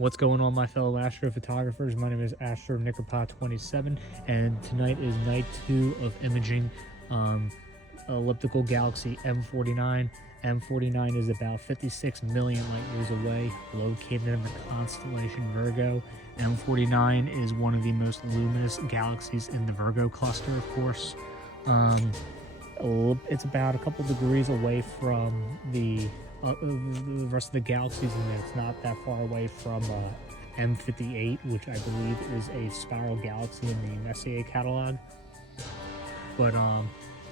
What's going on, my fellow astrophotographers? My name is AstroNickerPod27, and tonight is night 2 of imaging elliptical galaxy M49. M49 is about 56 million light years away, located in the constellation Virgo. M49 is one of the most luminous galaxies in the Virgo Cluster, of course. It's about a couple degrees away from the rest of the galaxies, and it's not that far away from M58, which I believe is a spiral galaxy in the Messier catalog. But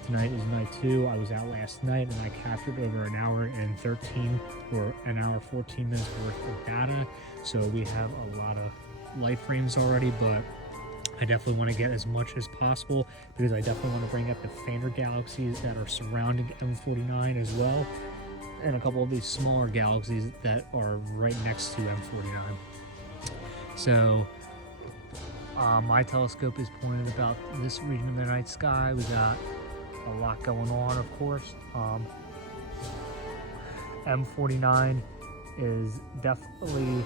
tonight is night 2. I was out last night and I captured over an hour and 13 or an hour 14 minutes worth of data. So we have a lot of light frames already, but I definitely want to get as much as possible because I definitely want to bring up the fainter galaxies that are surrounding M49 as well, and a couple of these smaller galaxies that are right next to M49. So my telescope is pointed about this region of the night sky. We got a lot going on, of course. M49 is definitely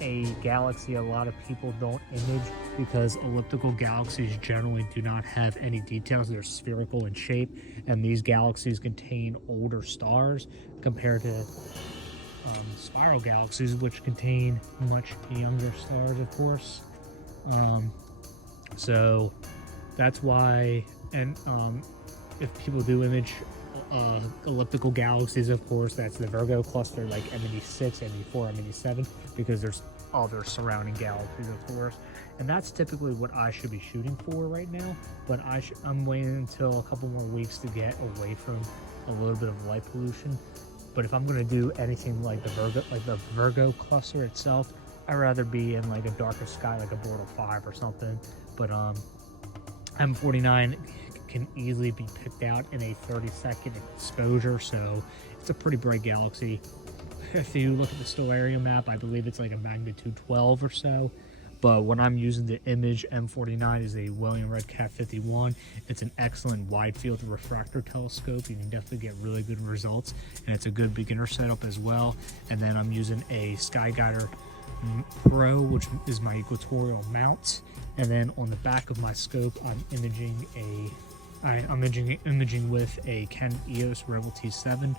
a galaxy a lot of people don't image because elliptical galaxies generally do not have any details. They're spherical in shape, and these galaxies contain older stars compared to spiral galaxies, which contain much younger stars, of course. So that's why, and if people do image elliptical galaxies, of course, that's the Virgo cluster, like M86, M84, M87, because there's other surrounding galaxies, of course, and that's typically what I should be shooting for right now. But I'm waiting until a couple more weeks to get away from a little bit of light pollution. But if I'm going to do anything like the Virgo cluster itself, I'd rather be in like a darker sky, like a Bortle 5 or something. But M49 can easily be picked out in a 30-second exposure, so it's a pretty bright galaxy. If you look at the stellarium map, I believe it's like a magnitude 12 or so. But when I'm using the image, M49 is a William Redcat 51. It's an excellent wide field refractor telescope. You can definitely get really good results, and it's a good beginner setup as well. And then I'm using a Skyguider Pro, which is my equatorial mount. And then on the back of my scope, I'm imaging with a Canon EOS Rebel T7,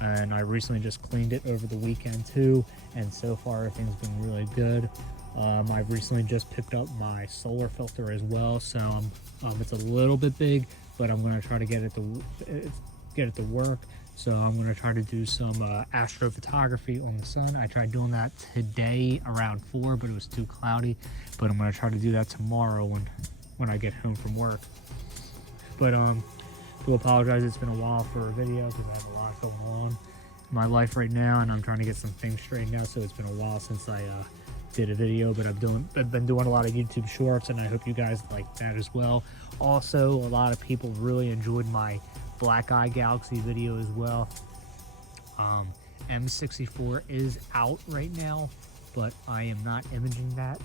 and I recently just cleaned it over the weekend too, and so far everything's been really good. I've recently just picked up my solar filter as well, so it's a little bit big, but I'm going to try to get it to work. So I'm going to try to do some astrophotography on the sun. I tried doing that today around 4, but it was too cloudy. But I'm going to try to do that tomorrow when I get home from work. But do apologize, it's been a while for a video because I have a lot going on in my life right now, and I'm trying to get some things straightened out. So it's been a while since I did a video, but I've been doing a lot of YouTube shorts, and I hope you guys like that as well. Also, a lot of people really enjoyed my Black Eye Galaxy video as well. M64 is out right now, but I am not imaging that.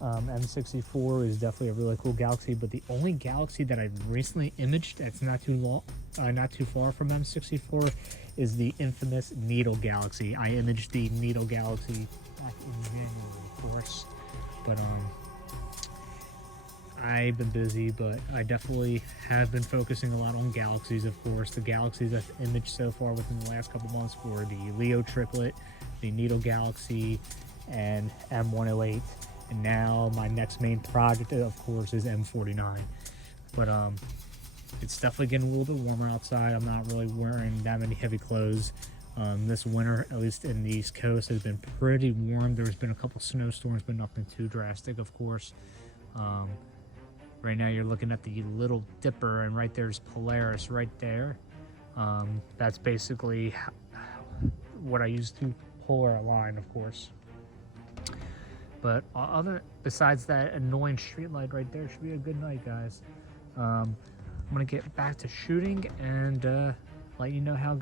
M64 is definitely a really cool galaxy, but the only galaxy that I've recently imaged that's not too far from M64 is the infamous Needle Galaxy. I imaged the Needle Galaxy back in January, of course, but I've been busy, but I definitely have been focusing a lot on galaxies, of course. The galaxies I've imaged so far within the last couple months were the Leo Triplet, the Needle Galaxy, and M108. And now my next main project, of course, is M49. But it's definitely getting a little bit warmer outside. I'm not really wearing that many heavy clothes. This winter, at least in the East Coast, has been pretty warm. There's been a couple snowstorms, but nothing too drastic, of course. Right now you're looking at the Little Dipper, and right there's Polaris right there. That's basically what I use to polar align, of course. But besides that annoying street light right there, should be a good night, guys. I'm gonna get back to shooting and let you know how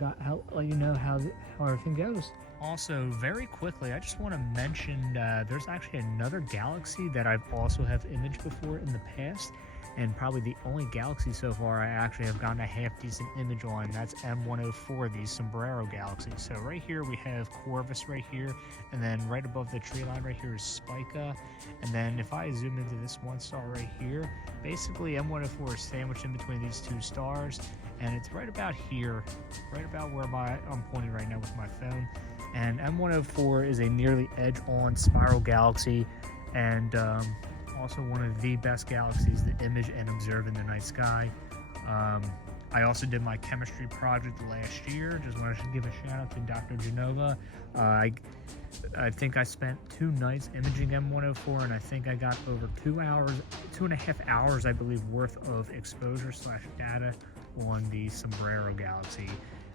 everything goes. Also, very quickly, I just want to mention there's actually another galaxy that I've also have imaged before in the past, And probably the only galaxy so far I actually have gotten a half decent image on, that's M104, these Sombrero galaxies. So right here we have Corvus right here, and then right above the tree line right here is Spica. And then if I zoom into this one star right here, basically M104 is sandwiched in between these two stars, and it's right about here, right about where I'm pointing right now with my phone. And M104 is a nearly edge-on spiral galaxy, and also one of the best galaxies to image and observe in the night sky. I also did my chemistry project last year. Just wanted to give a shout out to Dr. Genova. I think I spent 2 nights imaging M104, and I think I got over 2.5 hours, I believe, worth of exposure / data on the Sombrero galaxy.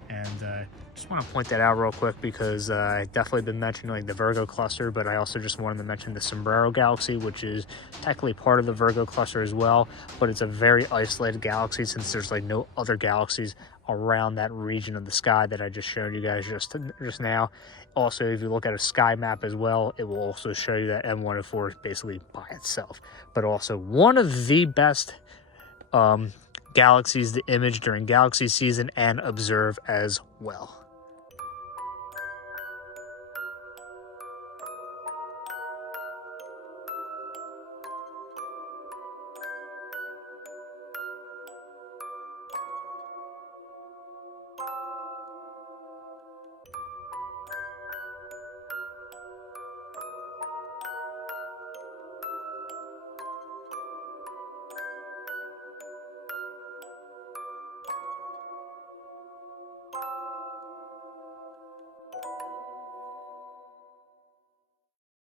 And just want to point that out real quick because I definitely been mentioning like the Virgo Cluster, but I also just wanted to mention the Sombrero galaxy, which is technically part of the Virgo Cluster as well, but it's a very isolated galaxy since there's like no other galaxies around that region of the sky that I just showed you guys just now. Also, if you look at a sky map as well, it will also show you that M104 is basically by itself, but also one of the best galaxies to image during galaxy season and observe as well.